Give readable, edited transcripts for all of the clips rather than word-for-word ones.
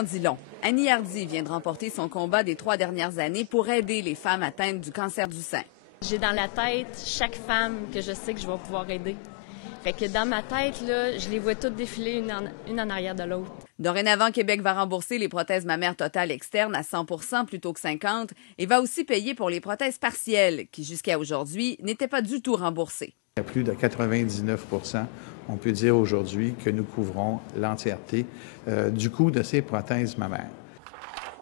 En dit long. Annie Hardy vient de remporter son combat des 3 dernières années pour aider les femmes atteintes du cancer du sein. J'ai dans la tête chaque femme que je sais que je vais pouvoir aider. Fait que dans ma tête, là, je les vois toutes défiler une en arrière de l'autre. Dorénavant, Québec va rembourser les prothèses mammaires totales externes à 100 % plutôt que 50 et va aussi payer pour les prothèses partielles qui, jusqu'à aujourd'hui, n'étaient pas du tout remboursées. À plus de 99 %, on peut dire aujourd'hui que nous couvrons l'entièreté du coût de ces prothèses mammaires.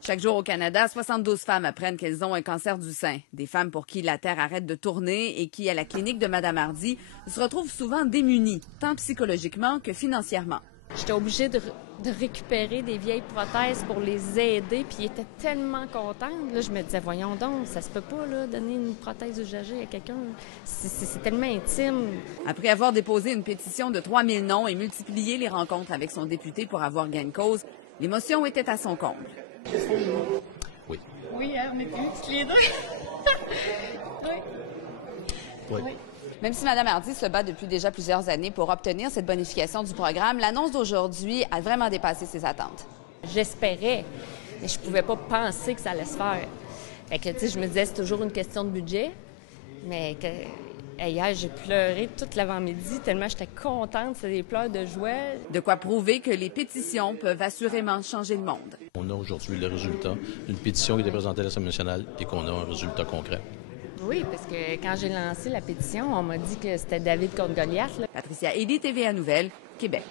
Chaque jour au Canada, 72 femmes apprennent qu'elles ont un cancer du sein. Des femmes pour qui la Terre arrête de tourner et qui, à la clinique de Mme Hardy, se retrouvent souvent démunies, tant psychologiquement que financièrement. J'étais obligée de récupérer des vieilles prothèses pour les aider, puis ils étaient tellement contents. Là, je me disais, voyons donc, ça se peut pas, là, donner une prothèse usagée à quelqu'un. C'est tellement intime. Après avoir déposé une pétition de 3000 noms et multiplié les rencontres avec son député pour avoir gain de cause, l'émotion était à son comble. Oui. Oui, on est tous les deux. Oui. Même si Mme Hardy se bat depuis déjà plusieurs années pour obtenir cette bonification du programme, l'annonce d'aujourd'hui a vraiment dépassé ses attentes. J'espérais, mais je pouvais pas penser que ça allait se faire. Fait que, tu sais, je me disais, c'est toujours une question de budget, mais hier, j'ai pleuré toute l'avant-midi tellement j'étais contente, c'est des pleurs de joie. De quoi prouver que les pétitions peuvent assurément changer le monde. On a aujourd'hui le résultat d'une pétition qui était présentée à l'Assemblée nationale et qu'on a un résultat concret. Oui, parce que quand j'ai lancé la pétition, on m'a dit que c'était David contre Goliath. Patricia Ely, TVA Nouvelles, Québec.